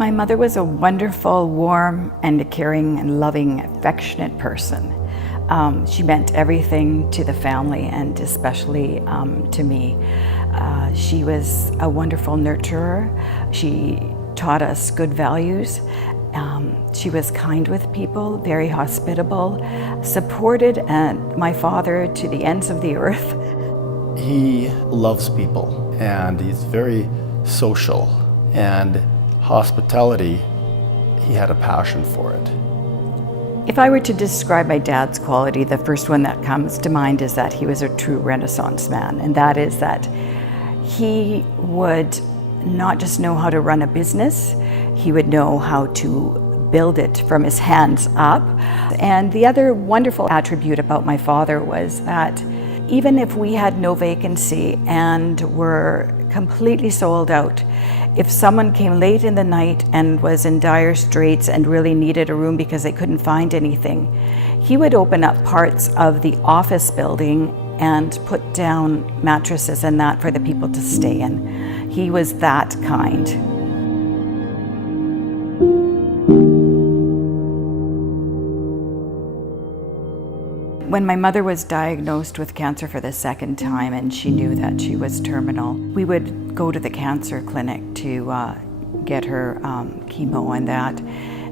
My mother was a wonderful, warm, and a caring and loving, affectionate person. She meant everything to the family and especially to me. She was a wonderful nurturer. She taught us good values. She was kind with people, very hospitable, supported my father to the ends of the earth. He loves people and he's very social, and hospitality, he had a passion for it. If I were to describe my dad's quality, the first one that comes to mind is that he was a true Renaissance man, and that is that he would not just know how to run a business, he would know how to build it from his hands up. And the other wonderful attribute about my father was that even if we had no vacancy and were completely sold out, if someone came late in the night and was in dire straits and really needed a room because they couldn't find anything, he would open up parts of the office building and put down mattresses and that for the people to stay in. He was that kind. When my mother was diagnosed with cancer for the second time and she knew that she was terminal, we would go to the cancer clinic to get her chemo and that.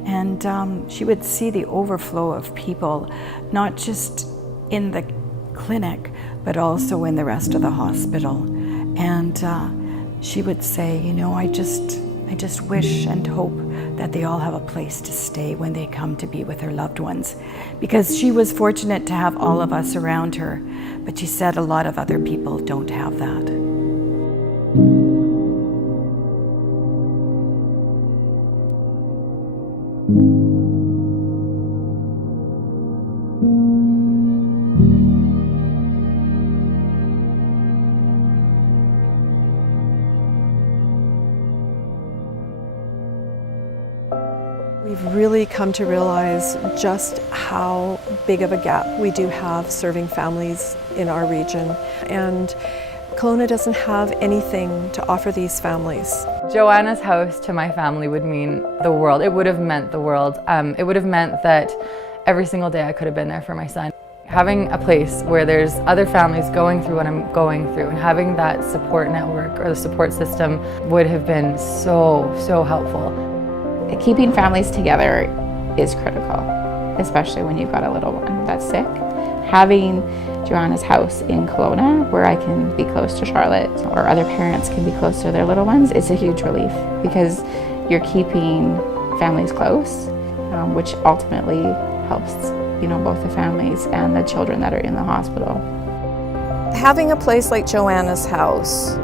And she would see the overflow of people, not just in the clinic, but also in the rest of the hospital. And she would say, you know, I just wish and hope that they all have a place to stay when they come to be with their loved ones. Because she was fortunate to have all of us around her, but she said a lot of other people don't have that. We've really come to realize just how big of a gap we do have serving families in our region. And Kelowna doesn't have anything to offer these families. Joanna's house to my family would mean the world. It would have meant the world. It would have meant that every single day I could have been there for my son. Having a place where there's other families going through what I'm going through and having that support network or the support system would have been so helpful. Keeping families together is critical, especially when you've got a little one that's sick. Having Joanna's house in Kelowna, where I can be close to Charlotte or other parents can be close to their little ones, is a huge relief because you're keeping families close, which ultimately helps, both the families and the children that are in the hospital. Having a place like Joanna's house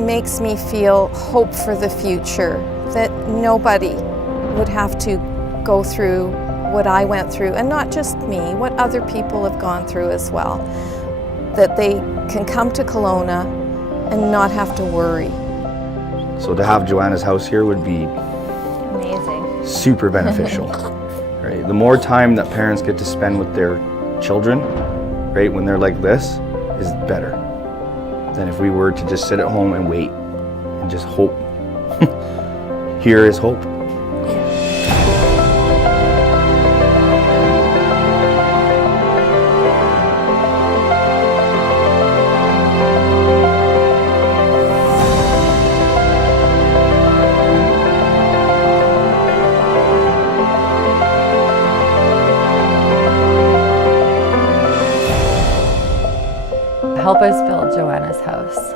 makes me feel hope for the future, that nobody would have to go through what I went through, and not just me, what other people have gone through as well. That they can come to Kelowna and not have to worry. So to have Joanna's house here would be amazing, super beneficial. Right? The more time that parents get to spend with their children, right, when they're like this, is better than if we were to just sit at home and wait and just hope. Here is hope. Help us build Joanna's house.